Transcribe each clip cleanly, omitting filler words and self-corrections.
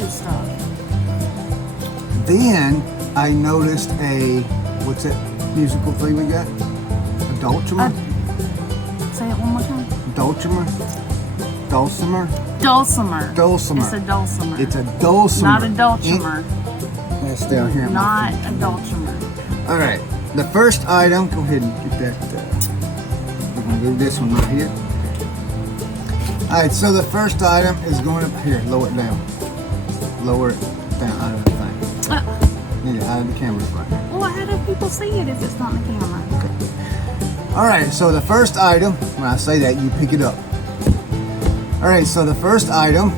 good stuff. Then I noticed what's that musical thing we got? A dulcimer? Say it one more time. Dulcimer? Dulcimer? Dulcimer. Dulcimer. It's a dulcimer. It's a dulcimer. Not a dulcimer. That's down here. Not a dulcimer. All right. The first item, go ahead and get that. We're going to do this one right here. All right, so the first item is going up here. Lower it down. Lower it down out of the thing. Yeah, out of the camera right here. Well, how do people see it if it's not in the camera? Okay. All right, so the first item, when I say that, you pick it up. All right, so the first item.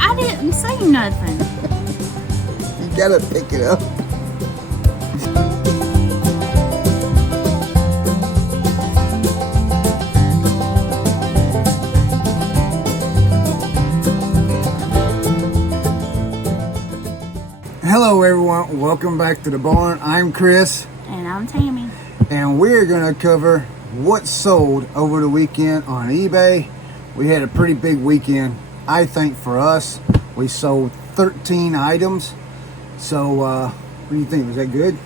I didn't say nothing. You gotta pick it up. Hello everyone, welcome back to the barn. I'm Chris. And I'm Tammy. And we're gonna cover what sold over the weekend on eBay. We had a pretty big weekend. I think for us, we sold 13 items. So what do you think? Was that good?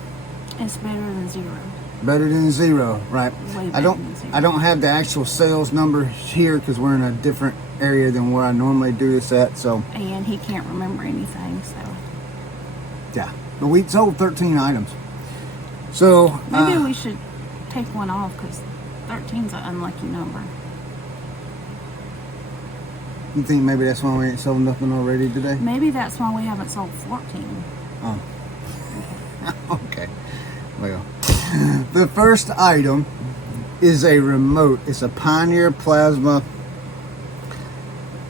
It's better than zero. Better than zero, right? Way better than zero. I don't have the actual sales number here because we're in a different area than where I normally do this at. So And he can't remember anything, so yeah, but we sold 13 items. So maybe we should take one off because 13's an unlucky number. You think maybe that's why we ain't sold nothing already today? Maybe that's why we haven't sold 14. Oh. Okay. Well, the first item is a remote. It's a Pioneer Plasma.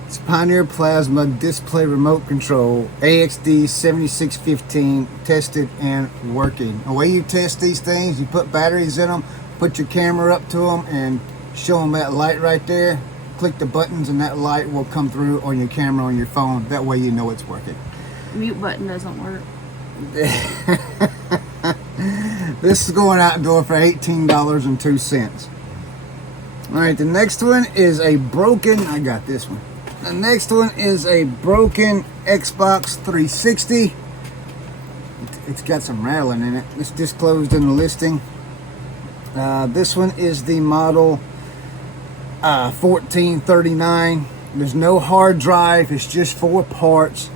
It's Pioneer Plasma display remote control, AXD 7615, tested and working. The way you test these things, you put batteries in them, put your camera up to them, and show them that light right there. Click the buttons, and that light will come through on your camera on your phone. That way, you know it's working. Mute button doesn't work. This is going out the door for $18.02. All right, the next one is a broken. I got this one. The next one is a broken Xbox 360. It's got some rattling in it. It's disclosed in the listing. This one is the model 1439. There's no hard drive. It's just 4 parts.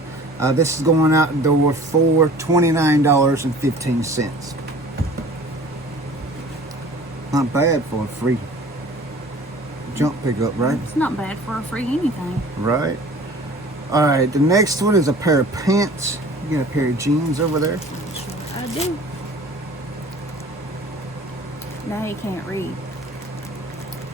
This is going out the door for $29.15. Not bad for a free junk pickup, right? It's not bad for a free anything. Right. All right, the next one is a pair of pants. You got a pair of jeans over there? Sure I do. Now you can't read.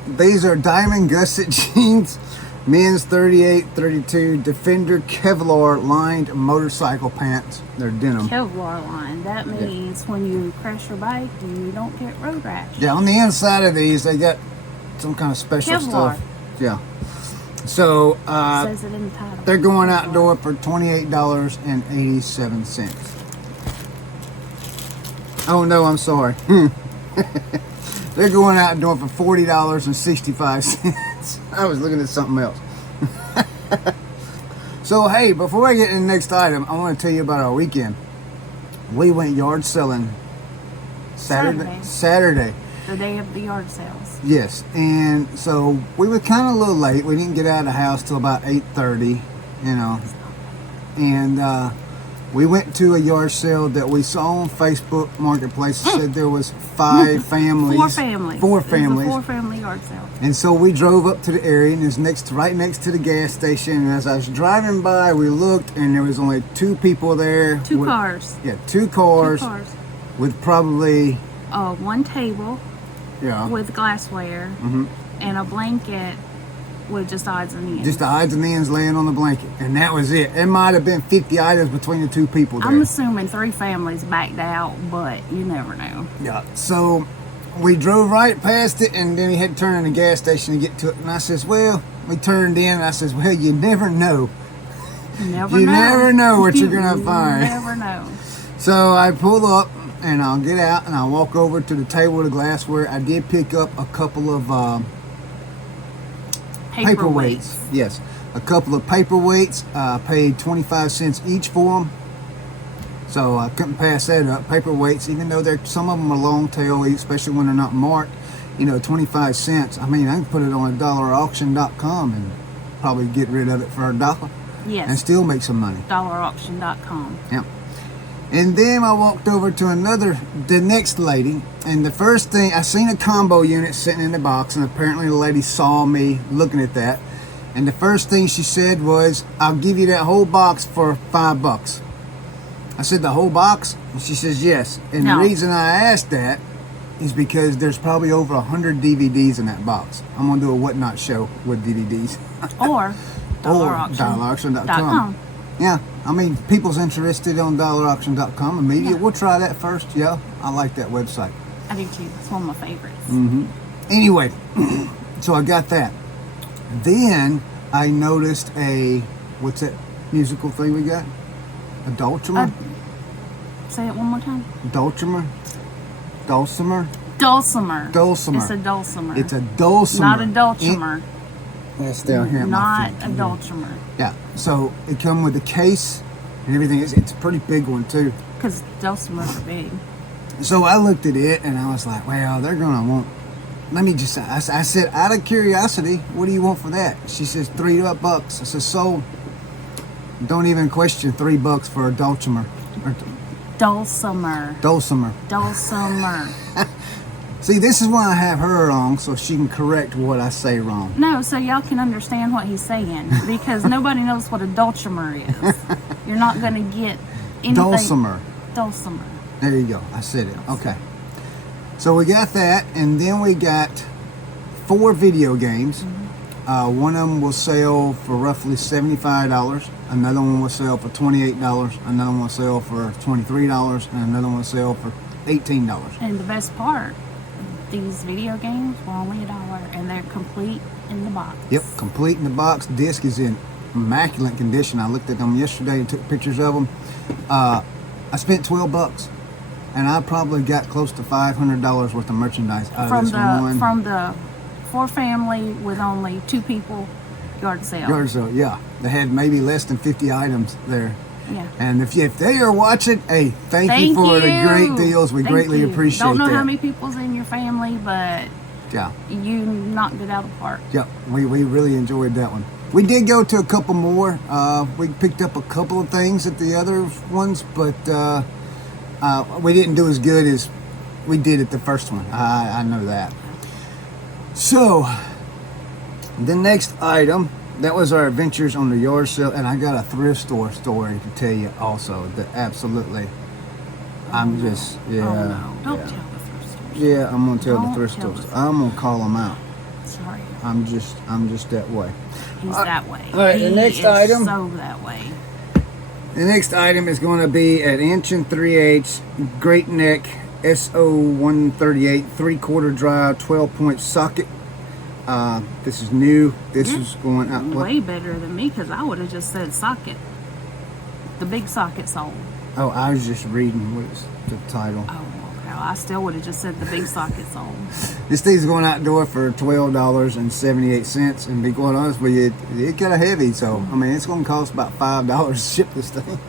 These are diamond gusset jeans, men's 38, 32, Defender Kevlar lined motorcycle pants. They're denim. Kevlar line. That means when you crash your bike, you don't get road rash. Yeah, on the inside of these, they got some kind of special Kevlar. stuff. Yeah. So Says it in the title. they're going out the door for $28.87. Oh no, I'm sorry. They're going out the door for $40.65. I was looking at something else. So hey, before I get to the next item, I want to tell you about our weekend. We went yard selling Saturday. The day of the yard sales. Yes, and so we were kind of a little late. We didn't get out of the house till about 8:30, you know. And we went to a yard sale that we saw on Facebook Marketplace. It said there was 5 families. 4 families. 4 It was a families. 4-family yard sale. And so we drove up to the area, and it's right next to the gas station. And as I was driving by, we looked, and there was only 2 people there. 2 cars. Yeah, 2 cars. 2 cars. With probably 1 table. Yeah. With glassware. And a blanket with just odds and ends. Just the odds and ends laying on the blanket. And that was it. It might have been 50 items between the 2 people there. I'm assuming 3 families backed out, but you never know. Yeah. So we drove right past it, and then we had to turn in the gas station to get to it. And I says, well, we turned in, and I says, well, you never know. You never know what you're going to find. You never know. So I pull up, and I'll get out, and I'll walk over to the table with the glassware. I did pick up a couple of Paperweights. Yes, a couple of paperweights. Paid 25 cents each for them. So I couldn't pass that up. Paperweights, even though some of them are long tail, especially when they're not marked, 25 cents. I mean, I can put it on $auction.com and probably get rid of it for $1. Yes. And still make some money. $auction.com. Yeah. And then I walked over to the next lady, and the first thing, I seen a combo unit sitting in the box, and apparently the lady saw me looking at that. And the first thing she said was, "I'll give you that whole box for $5." I said, "The whole box?" And she says, "Yes." And No. the reason I asked that is because there's probably over 100 DVDs in that box. I'm gonna do a whatnot show with DVDs. Or $auction.com. Yeah, I mean, people's interested on $auction.com immediately. Yeah. We'll try that first. Yeah, I like that website. I do too. It's one of my favorites. Anyway, so I got that. Then I noticed what's that musical thing we got? A dulcimer? Say it one more time. Dulcimer? Dulcimer? Dulcimer. Dulcimer. It's a dulcimer. It's a dulcimer. Not a dulcimer. That's down here. Not a dulcimer. Yeah. So it come with the case and everything. It's a pretty big one too. Because dulcimers are big. So I looked at it and I was like, well, they're gonna want. Let me just. I said, out of curiosity, what do you want for that? She says $3. I said, so don't even question $3 for a dulcimer. Dulcimer. Dulcimer. Dulcimer. See, this is why I have her on, so she can correct what I say wrong. No, so y'all can understand what he's saying. Because nobody knows what a dulcimer is. You're not going to get anything. Dulcimer. Dulcimer. There you go. I said it. Okay. So we got that, and then we got 4 video games. One of them will sell for roughly $75. Another one will sell for $28. Another one will sell for $23. And another one will sell for $18. And the best part, these video games were only $1, and they're complete in the box. Yep, complete in the box. Disc is in immaculate condition. I looked at them yesterday and took pictures of them. I spent $12, and I probably got close to $500 worth of merchandise out of this one. From the 4 family with only 2 people yard sale. Yard sale, yeah. They had maybe less than 50 items there. Yeah. And if they are watching, hey, thank you for the great deals. We greatly appreciate that. Don't know how many people's in your family, but yeah, you knocked it out of the park. Yeah, we really enjoyed that one. We did go to a couple more. We picked up a couple of things at the other ones, but we didn't do as good as we did at the first one. I know that. So, the next item, that was our adventures on the yard sale, and I got a thrift store story to tell you also. That absolutely, I'm just, yeah. Oh no, don't tell the thrift stores. Yeah, I'm gonna tell the Don't thrift tell stores. the- I'm gonna call them out. Sorry. I'm just that way. He's that way. all right, the He next is item. so that way. The next item is going to be an 1 3/8 Great Neck SO138 3/4 drive 12-point socket. This is new. This is going out. What? Way better than me, because I would have just said socket. The big socket sold. Oh, I was just reading what's the title. Oh, okay. Well, I still would have just said the big socket sold. This thing's going outdoor for $12.78, and be quite honest with you, it's kind of heavy. So I mean, it's going to cost about $5 to ship this thing.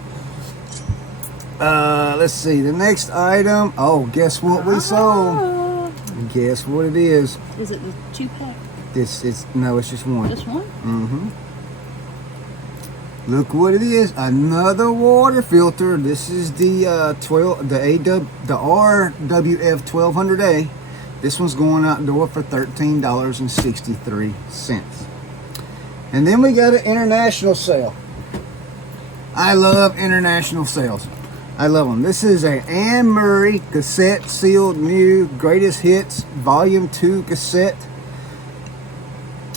Let's see. The next item. Oh, guess what we sold? Guess what it is? Is it the 2-pack? No, it's just one. Just one? Mm-hmm. Look what it is. Another water filter. This is the RWF 1200A. This one's going outdoor for $13.63. And then we got an international sale. I love international sales. I love them. This is a Anne Murray cassette sealed new greatest hits volume 2 cassette.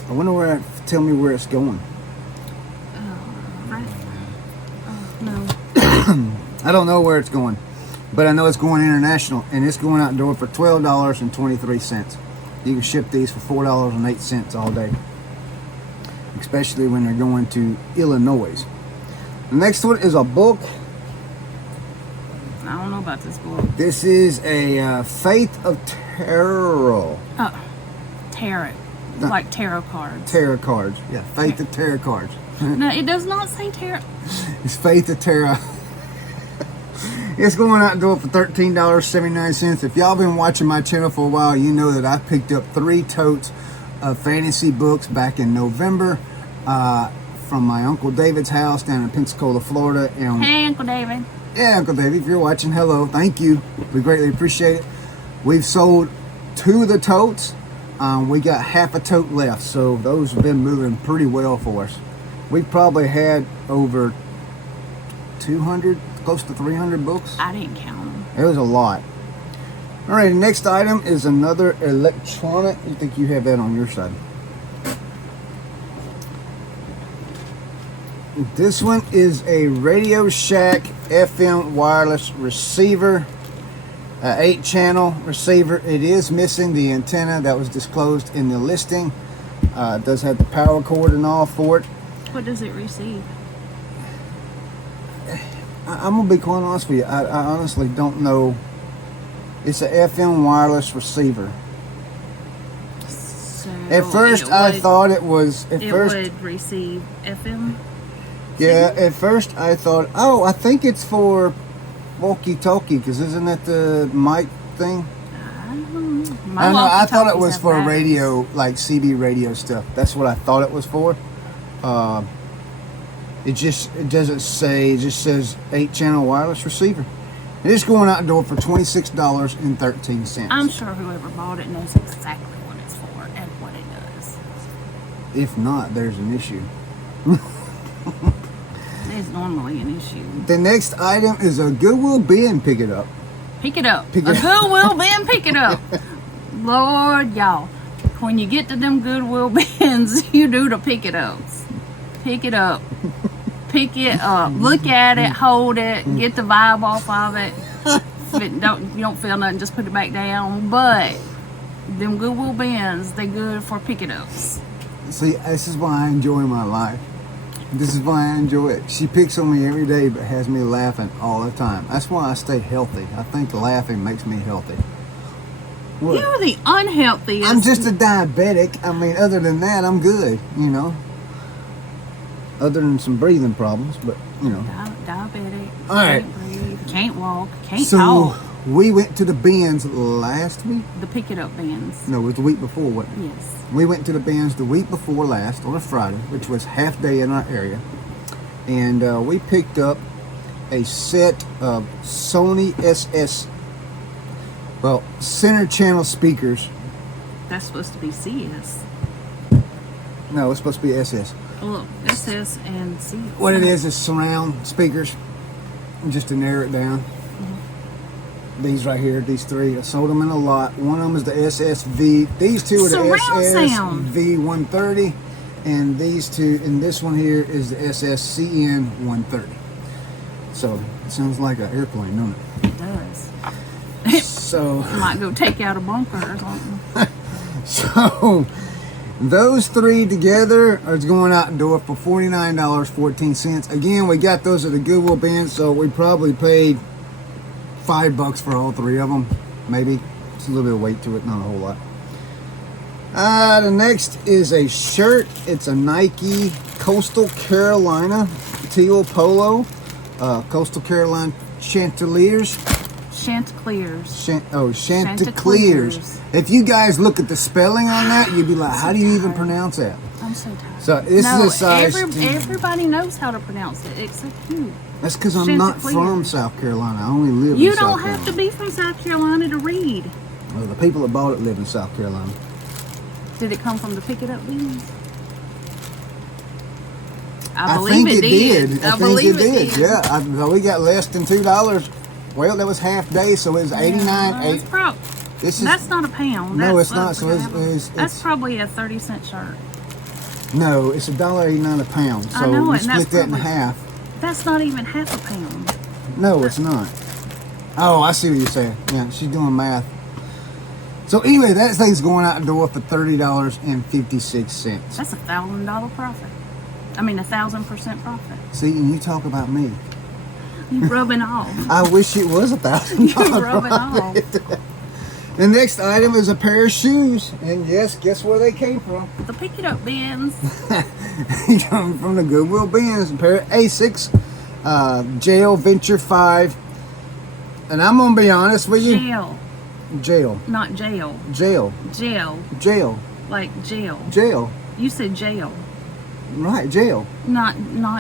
I wonder tell me where it's going. No. I don't know where it's going, but I know it's going international, and it's going outdoor for $12.23. You can ship these for $4.08 all day, especially when they're going to Illinois. The next one is a book. I don't know about this book. This is a Faith of Tarot. Oh, tarot. Like tarot cards. Tarot cards. Yeah, Faith of Tarot cards. No, it does not say tarot. It's Faith of Tarot. It's going out the door for $13.79. If y'all been watching my channel for a while, you know that I picked up 3 totes of fantasy books back in November from my Uncle David's house down in Pensacola, Florida. And Hey, Uncle David. yeah, Uncle David, if you're watching, hello, thank you. We greatly appreciate it. We've sold 2 of the totes. We got half a tote left, so those have been moving pretty well for us. We probably had over 200, close to 300 books. I didn't count them. It was a lot. All right, the next item is another electronic. You think you have that on your side? This one is a Radio Shack FM wireless receiver, 8-channel receiver. It is missing the antenna that was disclosed in the listing. It does have the power cord and all for it. What does it receive? I'm gonna be quite honest with you. I honestly don't know. It's an FM wireless receiver. So At first, I thought it was. At it first, would receive FM. yeah. At first, I thought, oh, I think it's for walkie-talkie, because isn't that the mic thing? I don't know. I don't know. I thought it walkie-talkies was have for batteries. radio, like CB radio stuff. That's what I thought it was for. It doesn't say. It just says 8-channel wireless receiver. It is going out the door for $26.13. I'm sure whoever bought it knows exactly what it's for and what it does. If not, there's an issue. There's normally an issue. The next item is a Goodwill bin. Pick it up. Pick it up. Pick it up. Goodwill bin, pick it up. Lord, y'all. When you get to them Goodwill bins, you do the pick it ups. Pick it up. Pick it up. Look at it. Hold it. Get the vibe off of it. If you don't feel nothing, just put it back down. But them Goodwill bins, they good for pick it ups. See, this is why I enjoy my life. This is why I enjoy it. She picks on me every day, but has me laughing all the time. That's why I stay healthy. I think laughing makes me healthy. What? You're the unhealthiest. I'm just a diabetic. I mean, other than that, I'm good, you know. Other than some breathing problems, but, you know. Diabetic. All right. Can't breathe. Can't walk. Can't So, talk. we went to the bins last week. The pick it up bins. No, it was the week before, wasn't it? Yes. We went to the bins the week before last, on a Friday, which was half day in our area. And we picked up a set of Sony center channel speakers. That's supposed to be CS. No, it's supposed to be SS. Look, SS and CS. What it is surround speakers, just to narrow it down. These right here, these 3, I sold them in a lot. One of them is the SSV. These 2 are the Surround sound. SSV130, and these 2, and this one here is the SSCN130. So it sounds like an airplane, doesn't it? It does. So, Might go take out a bunker or something. so those 3 together are going out the door for $49.14. Again, we got those at the Goodwill bin, so we probably paid $5 for all 3 of them, maybe. It's a little bit of weight to it, not a whole lot. The next is a shirt. It's a Nike Coastal Carolina teal polo. Coastal Carolina Chanticleers. Chanticleers. Chanticleers. If you guys look at the spelling on that, you'd be like, how do you even pronounce that? I'm so tired. So this is a size. Everybody knows how to pronounce it except you. That's because I'm not Chanticleer. from South Carolina. I only live You in South don't Carolina. have to be from South Carolina to read. Well, the people that bought it live in South Carolina. Did it come from the pick it up bins? I believe think it did. I think believe it did. Yeah, we got less than $2. Well, that was half day, so it was 89. That's not a pound. No, That's it's not. So that's probably a 30-cent shirt. No, it's $1.89 a pound. So I know we it, and that's split that in probably- half. That's not even half a pound. No, it's not. Oh, I see what you're saying. Yeah, she's doing math. So anyway, that thing's going out the door for $30.56. That's $1,000 profit. I mean, 1,000% profit. See, and you talk about me. You rubbing off. I wish it was $1,000. You rubbing off. The next item is a pair of shoes, and yes, guess where they came from? The pick it up bins. They come from the Goodwill bins. A pair of Asics, Jail Venture 5, and I'm gonna be honest with you. Jail. Not jail. Jail. Jail. Like jail. Jail. You said jail. Right, jail. Not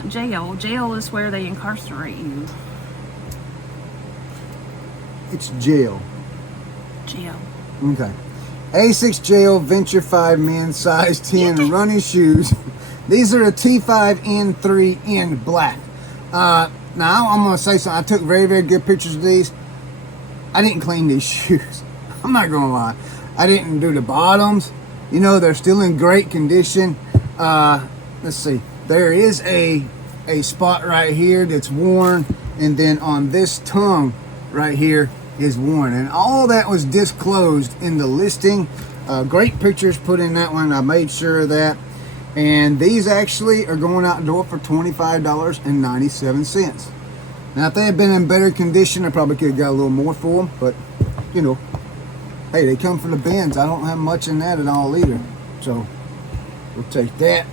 jail. Jail is where they incarcerate you. It's jail. Jail. Okay. Asics Jail Venture 5 men's size 10 running shoes. These are a T5N3 in black. Now I'm gonna say something. I took very, very good pictures of these. I didn't clean these shoes. I'm not gonna lie. I didn't do the bottoms. You know, they're still in great condition. Let's see. There is a spot right here that's worn, and then on this tongue right here is worn, and all that was disclosed in the listing. Great pictures put in that one. I made sure of that. And these actually are going out the door for $25.97. Now, if they had been in better condition, I probably could have got a little more for them. But, you know, hey, they come from the bins. I don't have much in that at all either. So, we'll take that.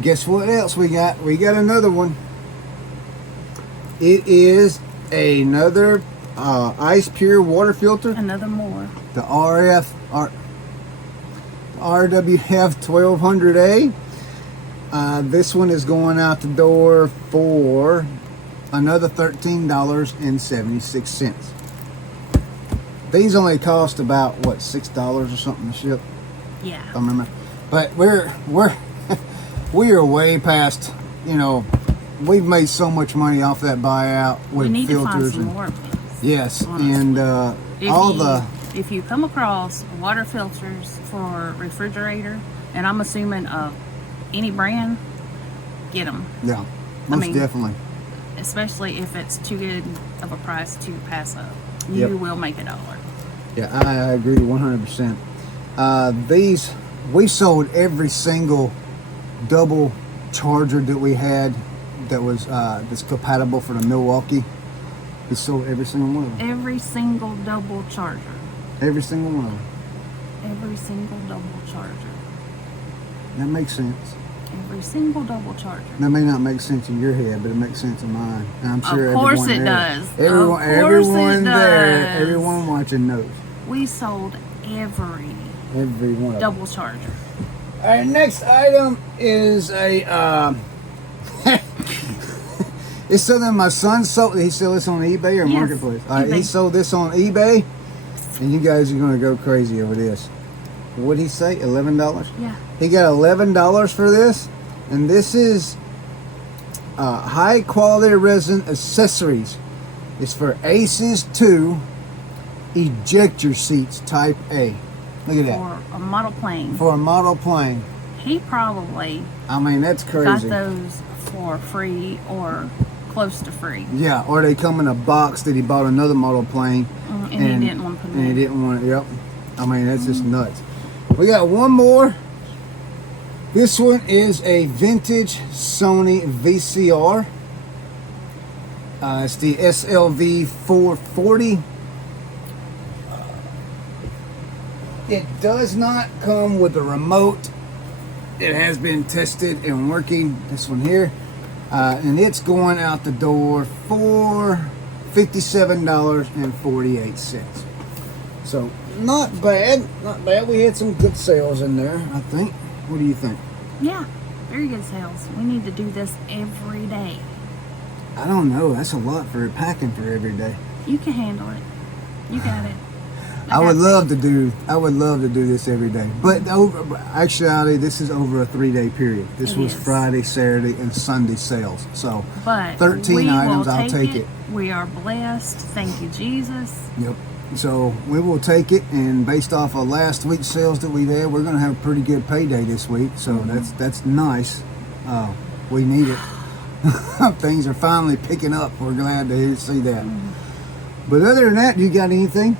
Guess what else we got? We got another one. It is another ice pure water filter. Another more. The RWF 1200A. This one is going out the door for another $13.76. These only cost about what, $6 or something to ship. Yeah. I remember. But we are way past. You know, we've made so much money off that buyout with we need filters. to find some more of these. Yes, honestly. And if you come across water filters for refrigerator, and I'm assuming of any brand, get them. Yeah, most definitely. Especially if it's too good of a price to pass up. You will make $1. Yeah, I agree 100%. These, we sold every single double charger that we had that was that's compatible for the Milwaukee. We sold every single one of them. Every single double charger. Every single one of them. Every single double charger. That makes sense. Every single double charger. That may not make sense in your head, but it makes sense in mine. And I'm sure of course everyone it there, does. Everyone there, everyone watching knows. We sold every one of double charger. All right, next item is a. It's something my son sold. He sold this on eBay or Marketplace. All right, he sold this on eBay, and you guys are gonna go crazy over this. What'd he say? $11? Yeah. He got $11 for this, and this is high quality resin accessories. It's for Aces 2 ejector seats Type A. Look at that. For a model plane. For a model plane. He probably. I mean, that's crazy. Got those for free or close to free. Yeah, or they come in a box that he bought another model plane. And he didn't want to put it in. And he didn't want it, yep. I mean, that's just nuts. We got one more. This one is a vintage Sony VCR. It's the SLV 440. It does not come with a remote. It has been tested and working. This one here. And it's going out the door for $57.48. So not bad, not bad. We had some good sales in there, I think. What do you think? Yeah, very good sales. We need to do this every day. I don't know. That's a lot for packing for every day. You can handle it. You got it. I would love to do this every day. But actually, this is over a 3-day period. This was Friday, Saturday, and Sunday sales. So, but 13 items, I'll take it. We are blessed. Thank you, Jesus. Yep. So we will take it, and based off of last week's sales that we had, we're going to have a pretty good payday this week. So that's nice. We need it. Things are finally picking up. We're glad to see that. But other than that, you got anything?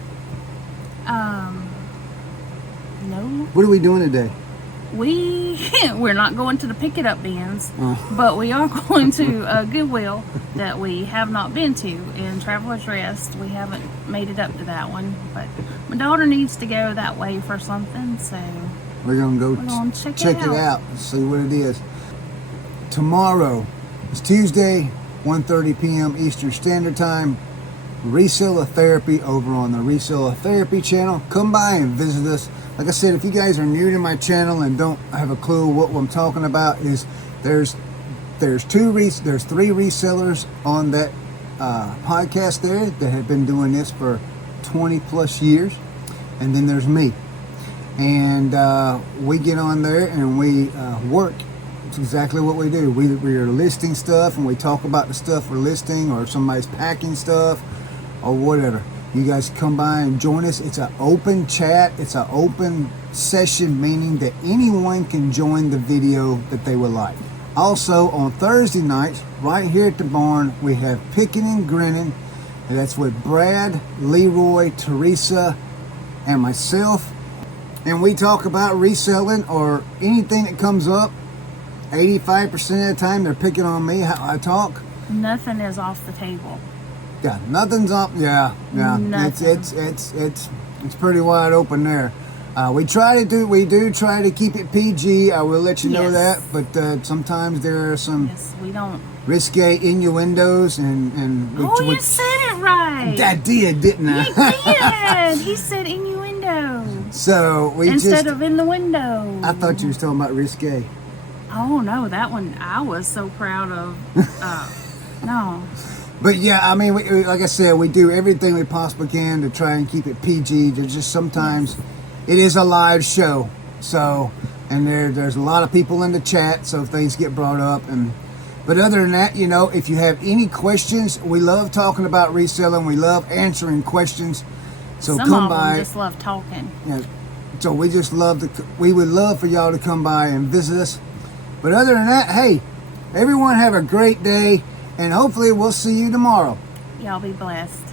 No. What are we doing today? we're not going to the pick it up bins, but we are going to Goodwill that we have not been to in Traveler's Rest. We haven't made it up to that one, but my daughter needs to go that way for something, so we're gonna go check it out and see what it is. Tomorrow is Tuesday, 1:30 p.m. Eastern Standard Time. Reseller Therapy over on the Reseller Therapy channel. Come by and visit us. Like I said, if you guys are new to my channel and don't have a clue what I'm talking about, is there's three resellers on that podcast there that have been doing this for 20 plus years, and then there's me, and we get on there and we work. It's exactly what we do. We are listing stuff and we talk about the stuff we're listing, or somebody's packing stuff or whatever. You guys come by and join us. It's an open chat. It's an open session, meaning that anyone can join the video that they would like. Also, on Thursday nights, right here at the barn, we have Picking and Grinning. And that's with Brad, Leroy, Teresa, and myself. And we talk about reselling or anything that comes up. 85% of the time, they're picking on me, how I talk. Nothing is off the table. Yeah, nothing's up. Yeah. Nothing. It's pretty wide open there. We do try to keep it PG. I will let you know that, but sometimes there are some we don't risque innuendos and you said it right. I did, didn't I? He did. He said innuendo. So instead of in the window. I thought you was talking about risque. Oh no, that one I was so proud of. No. But yeah, I mean, like I said, we do everything we possibly can to try and keep it PG. There's just sometimes it is a live show, so and there's a lot of people in the chat, so things get brought up. But other than that, if you have any questions, we love talking about reselling. We love answering questions. So some come of by. them just love talking. Yeah, so we would love for y'all to come by and visit us. But other than that, hey, everyone have a great day. And hopefully we'll see you tomorrow. Y'all be blessed.